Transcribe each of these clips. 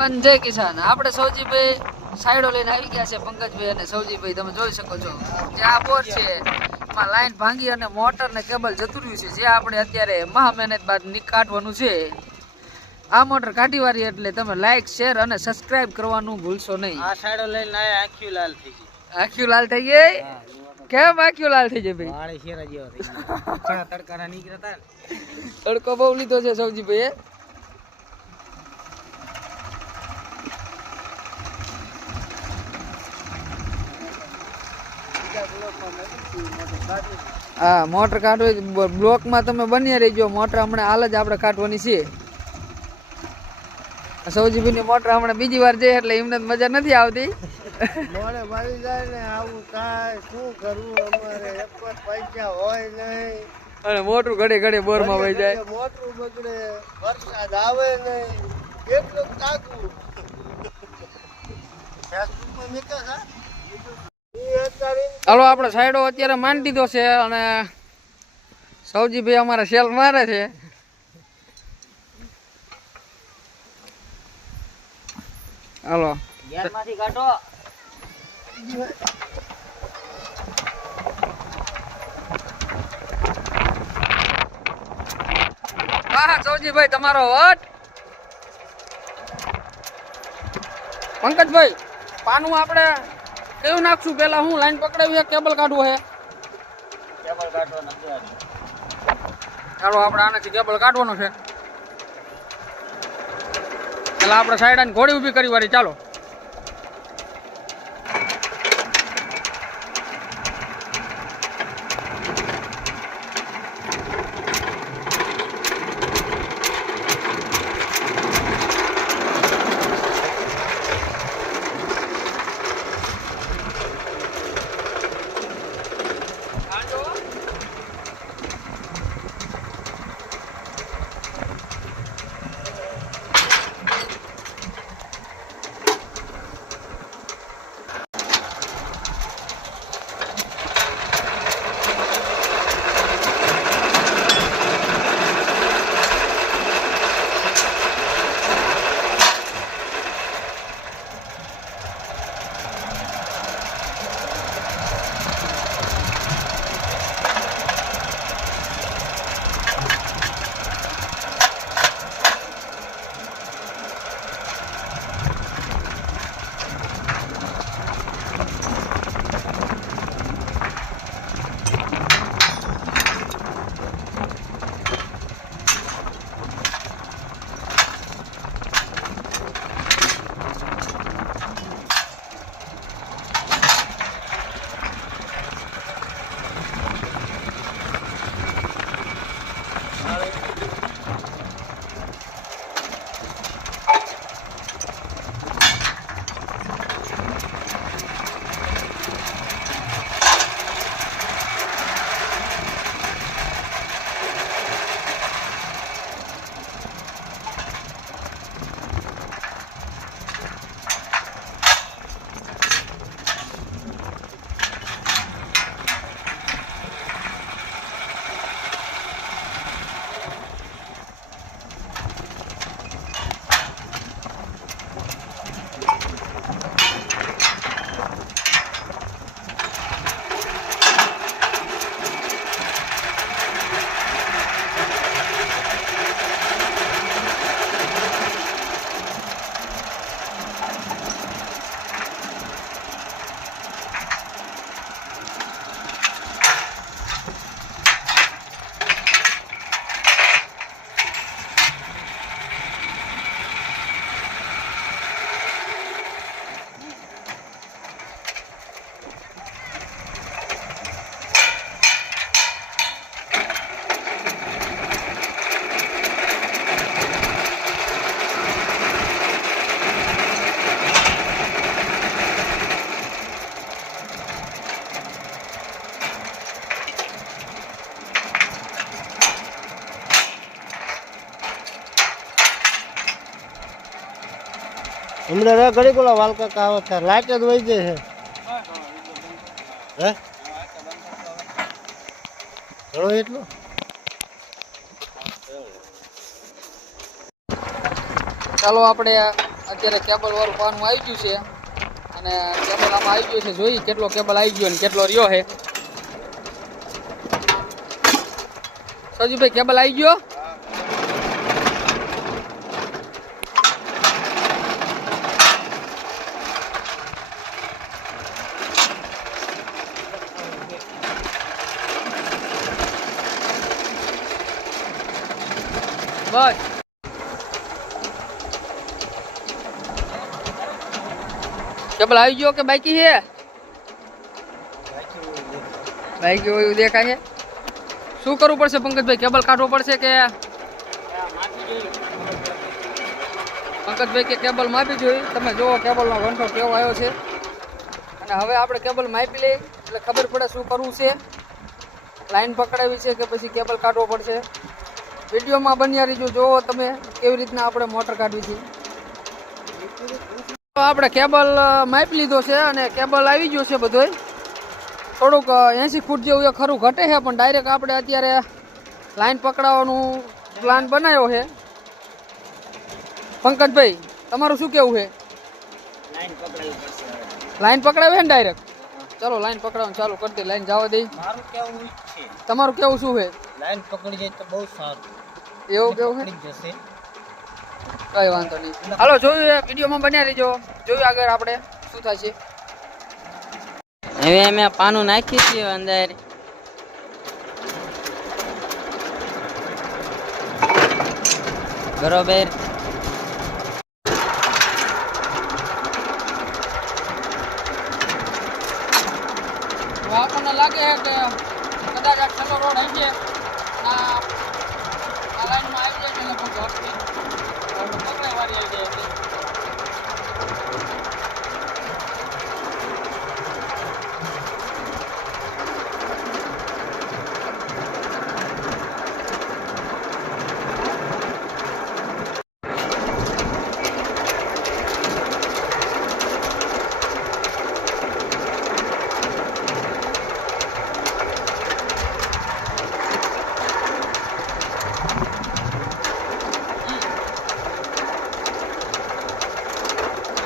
જય કિસાન આપણે સૌજીભાઈ સાઈડો લઈને આવી ગયા છે પંકજભાઈ અને સૌજીભાઈ તમે જોઈ શકો છો જે આ બોર છે એમાં લાઈન ભાંગી અને મોટર ને કેબલ જતું રહ્યું છે જે આપણે અત્યારે મહા મહેનત બાદ કાઢવાનું છે આ મોટર કાઢી વાળી એટલે તમે લાઈક શેર અને સબસ્ક્રાઇબ કરવાનું ભૂલશો નહીં આ સાઈડો લઈને આંખ્યું લાલ થઈ ગઈ આંખ્યું લાલ થઈ ગઈ કેમ આંખ્યું લાલ થઈ ગઈ ભાઈ વાળી શેરા જેવો થઈ ગયો તડકાના નીકળતા તડકો બહુ લીધો છે સૌજીભાઈ હા મોટર કાઢવી બ્લોકમાં તમે બની રહીજો મોટર હમણાં હાલ જ આપણે કાઢવાની છે સૌજીભાઈની મોટર હમણાં બીજી વાર જઈએ એટલે એમને મજા નથી આવતી મોડે મળી જાય ને આવું થાય શું કરવું અમારે એક પૈસા હોય નહીં અને મોટું ઘડે ઘડે બોરમાં વહી જાય મોટું બગડે વરસાદ આવે નહીં કેટલું તાકવું ફેસબુકમાં મેકે છે હાલો આપણે સાઈડો અત્યારે માંડી દીધો છે અને સૌજીભાઈ અમારા સેલ મારે છે હાલો ગેરમાંથી કાઢો હા સૌજીભાઈ તમારો વટ પંકજભાઈ પાનું આપણે કેવું નાખશું પેલા હું લાઈન પકડાવી કેબલ કાઢવું હે કેબલ કાઢવાનો છે ચાલો આપણે આનાથી કેબલ કાઢવાનો છે પેલા આપણે સાઈડ આને ઘોડી ઊભી કરી વાળી ચાલો હમણાં રે ઘડી બોલા વાલકા કાવત થાય લાઈટ જ વહી જાય છે હે ઘણો એટલો ચાલો આપણે અત્યારે કેબલ વાળું પાનું આવી ગયું છે અને કેબલ આમાં આવી ગયું છે. જોઈએ કેટલો કેબલ આવી ગયો અને કેટલો રહ્યો છે. સજુભાઈ કેબલ આવી ગયો. બસ કેબલ આવી ગયો કે બાકી છે? બાકી હોય એવું દેખાય છે. શું કરવું પડશે પંકજભાઈ? કેબલ કાઢવો પડશે કે પંકજભાઈ કે કેબલ માપી જોઈ? તમે જુઓ કેબલનો ઘંટો કેવો આવ્યો છે અને હવે આપણે કેબલ માપી લઈએ એટલે ખબર પડે શું કરવું છે. લાઈન પકડાવી છે કે પછી કેબલ કાઢવો પડશે. વિડીયોમાં બન્યા રહીજો, જોવો તમે કેવી રીતના આપણે મોટર કાઢવી છે. આપણે કેબલ માપી લીધો છે અને કેબલ આવી ગયો છે બધોય. થોડુંક 80 ફૂટ જેવું એ ખરું ઘટે છે પણ ડાયરેક્ટ આપણે અત્યારે લાઈન પકડાવવાનું પ્લાન બનાવ્યો છે. પંકજભાઈ તમારું શું કેવું છે? લાઈન પકડાવી છે ને ડાયરેક્ટ? ચાલો લાઈન પકડાવવાનું ચાલુ કરી દે. લાઈન જવા દઈ. મારું કેવું છે તમારું કેવું શું છે? લાઈન પકડી જાય તો બહુ સારું. એવું કેવું છે? પકડી જશે. કઈ વાંધો નહીં. હાલો જોયું, વિડીયોમાં બન્યા રહીજો, જોયું આગળ આપણે શું થાય છે. હવે અમે પાનું નાખી છીએ અંદર. બરોબર. તો આપણને લાગે છે કે કદાચ આ છેલ્લો રોડ હશે આ લાઈનમાં આવી જાય છે લગભગ ઝડપી પકડાઈ વાળી આવી જાય છે.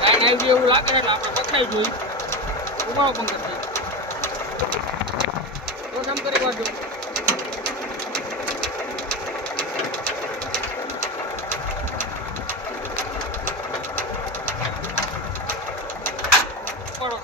લાઈન આવી એવું લાગે છે એટલે આપણે પકડાઈ જોઈ. ઉભારો પંકજ થઈ તો કામ કરી વાંચો. પડો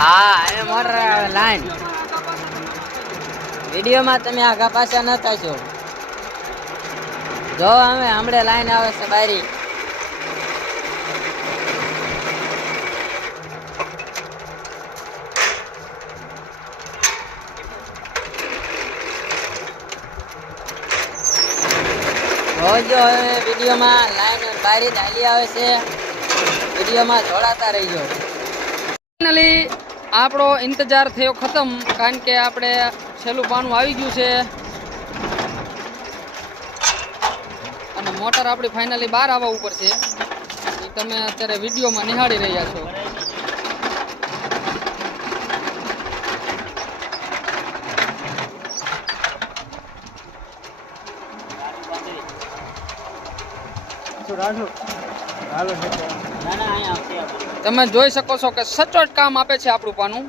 હા એ મોટર લાઈન વિડીયોમાં તમે આગા પાછા ન થશો. જો અમે હમણાં લાઈન આવે છે બારી. જોજો હવે વિડીયોમાં લાઈન બારી ચાલી આવે છે. વિડીયોમાં જોડાતા રહીજો. ફાઇનલી આપણો ઇંતજાર થયો ખતમ, કારણ કે આપણે છેલ્લું પાનું આવી ગયું છે અને મોટર આપણી ફાઇનલી બહાર આવવા ઉપર છે. એ તમે અત્યારે વિડીયોમાં નિહાળી રહ્યા છો. તમે જોઈ શકો છો કે સચોટ કામ આપે છે આપણું પાનું.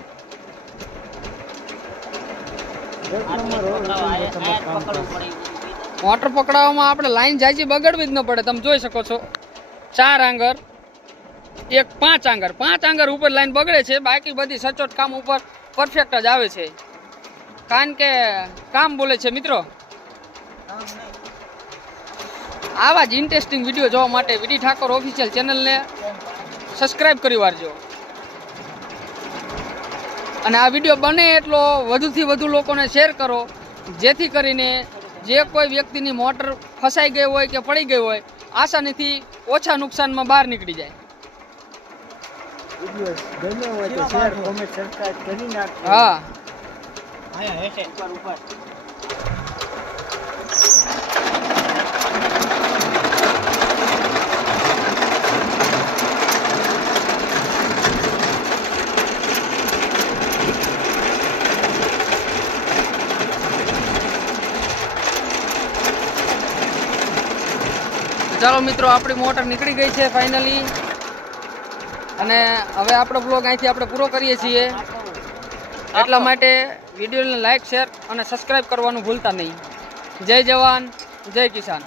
મોટર પકડાવવામાં આપણે લાઈન જાજી બગડવી જ ન પડે. તમે જોઈ શકો છો 4 આંગર, 5 આંગર ઉપર લાઈન બગડે છે, બાકી બધી સચોટ કામ ઉપર પરફેક્ટ જ આવે છે, કારણ કે કામ બોલે છે મિત્રો. આવા જ ઇન્ટરેસ્ટિંગ વિડીયો જોવા માટે વીડી ઠાકોર ઓફિશિયલ ચેનલને સબસ્ક્રાઈબ કરી વાળજો અને આ વિડીયો બને એટલો વધુથી વધુ લોકોને શેર કરો, જેથી કરીને જે કોઈ વ્યક્તિની મોટર ફસાઈ ગઈ હોય કે પડી ગઈ હોય આસાનીથી ઓછા નુકસાનમાં બહાર નીકળી જાય. હા ચાલો મિત્રો, આપણી મોટર નીકળી ગઈ છે ફાઇનલી, અને હવે આપણો બ્લોગ અહીંથી આપણે પૂરો કરીએ છીએ. એટલા માટે વિડીયોને લાઈક, શેર અને સબસ્ક્રાઈબ કરવાનું ભૂલતા નહીં. જય જવાન, જય કિસાન.